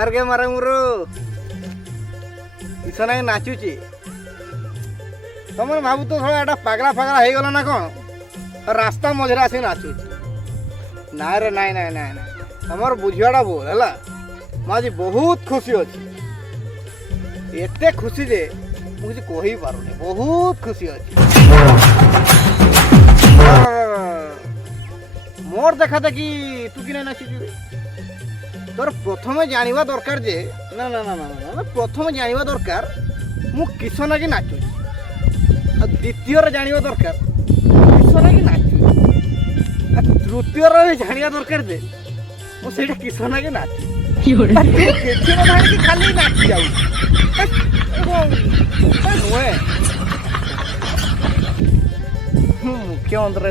यार के मारे मुरो किस ना नाचुची तुम भावु तो थोड़ा एटा पागला फागला हो गला ना कौन रास्ता मझे आसी नाचुची ना रे नाई नाई नाई ना तुम बुझाटा बोल है मुझे बहुत खुशी अच्छी एते खुशी जे मुझे कही पारुनी बहुत खुशी अच्छी मोर देखा देखी तू कि नाचुची तोर प्रथम जानिबा दरकार जे ना ना ना ना प्रथम जानिबा दरकार मु किस ना कि नाचुची द्वितीय जानिबा दरकार किस ना कि नाचुची तृतीय जानिबा दरकार जे मु सेटा किस ना कि नाचुची किसी न धाणी खाली नाची जाऊ नुहे मुख्यमंत्री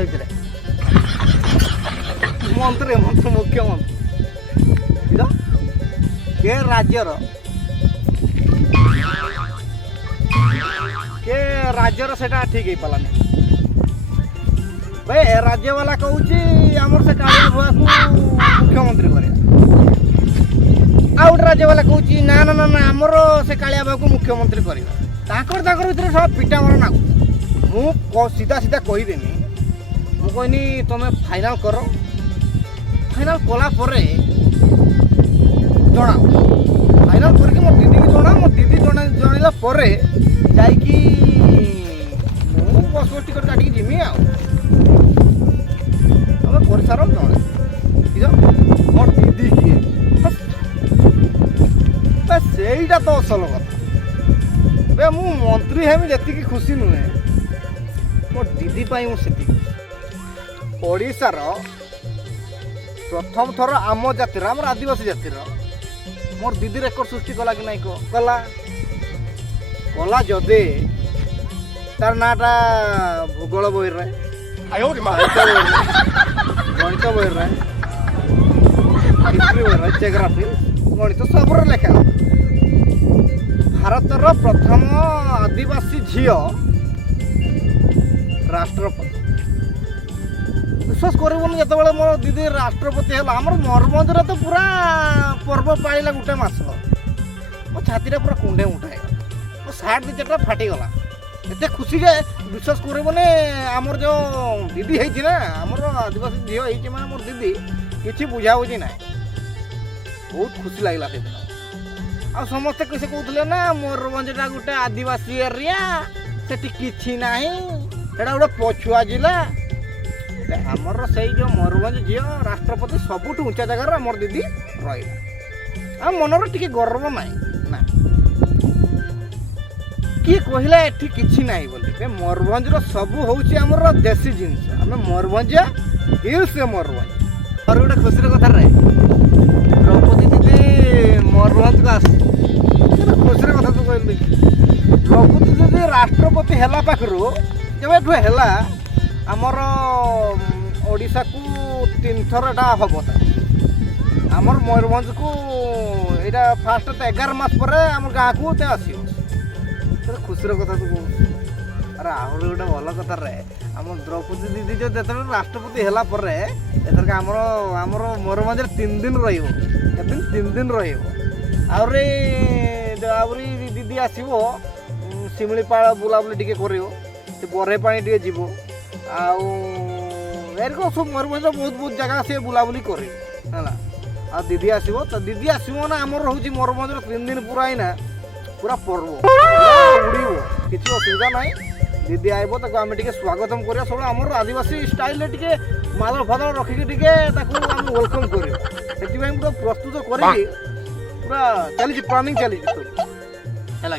मंत्री मंत्री मुख्यमंत्री के राज्यर सेटा ठीक है पालानी भाई राज्य वाला कहूँ आमर से कालिया भुआ को मुख्यमंत्री करे आउट राज्य वाला कहूँ ना ना ना ना आमर से कालिया भुआ को मुख्यमंत्री कर भितर सब पिटा मर नागु मु सीधा सीधा कहीदेमी मु कहनी तुम फाइनाल कर फाइनाल कला परे जनाओ फाइनाल करके मो दीदी की जनाओ मो दीदी जनइला परे जाइकी मु बस बस टिकट काटिकी जिमी आ तुम कर सार जन मो दीदी किए सेटा तो असल कथा बे मु मंत्री हेमी जति खुशी नुहे मो दीदी मुझे ओडिशार प्रथम थर आम जातिर आम आदिवासी जातिर मोर दीदी रेकर्ड सृष्टि कला कि नहीं कला कला जदे तार नाटा भूगोल बही गणित बही हिस्ट्री बही जियोग्राफी गणित सब लेखा भारतर प्रथम आदिवासी झील राष्ट्रपति विश्वास करबन जो मोर दीदी राष्ट्रपति है आम मयूरभंज तो पूरा पर्व पाला गोटे मस मो छाती पूरा कुंडे उठाए मो सार्ट दी चार्टा फाटीगला एत खुशी जे विश्वास करबने आमर जो दीदी है ना आमर आदिवासी झील है मैंने मोर दीदी किसी बुझाबुझी ना बहुत खुशी लगला से आ समस्ते कैसे कहते ना मयूरभंजटा गोटे आदिवासी एरिया से किसी ना एटा गोटे पछुआ जिला आमर से जो मयूरभंज झील राष्ट्रपति सबुठ ऊंचा जगार आमर दीदी रहा आ मनर टी गर्व ना ना किए कहला एठी किछि नाही बोली मयूरभंज सबू हूँ आमर देसी जिनस आम मयूरभंज हिल्स मयूरभंज और गोटे खुशी कथा रहे द्रौपदी दीदी मयूरभंज को आस खुशी कथा तो कहली द्रौपदी दीदी राष्ट्रपति है पाखु जब है आमर ओडिशा को 3 थर हम आमर मयूरभंज को यहाँ फास्ट 11 मास पर आम गाँ को आसो खुशी कथा तो कह अरे आहरी गोटे भल कथा रहे आम द्रौपदी दीदी जो राष्ट्रपति है आमर मयूरभंज 3 दिन रही 3 दिन रही दीदी आसो शिमिलीपाल बुलाबुली टे कर बरे पानी टे जीव सब मयूरभंज बहुत बहुत जगह से बुलाबुली करे आ दीदी आसो तो दीदी आसो ना आमर रोच मयूरभंज 3 दिन पूरा ही ना पूरा पर्व उड़ो किसी असुविधा ना दीदी आइब ताको आम टे स्वागतम कर सब आम आदिवासी स्टाइल टे मादल फादल रखिकी टे वेलकम कर पूरा प्रस्तुत कर पूरा चली प्लानिंग चली है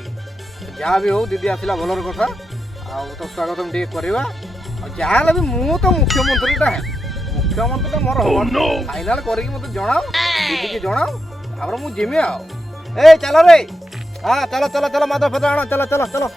जहाँ भी हो दीदी आसला भलर कथा आ तो स्वागतम टे करवा जहाँ भी मु तो मुख्यमंत्रीटा है मुख्यमंत्री मोर फाइनाल करके मत जनाओ दीदी की जनाओ तापर मु जिमी आओ ए चलो रे हाँ चलो चलो चलो माधव फेदा चलो चलो चलो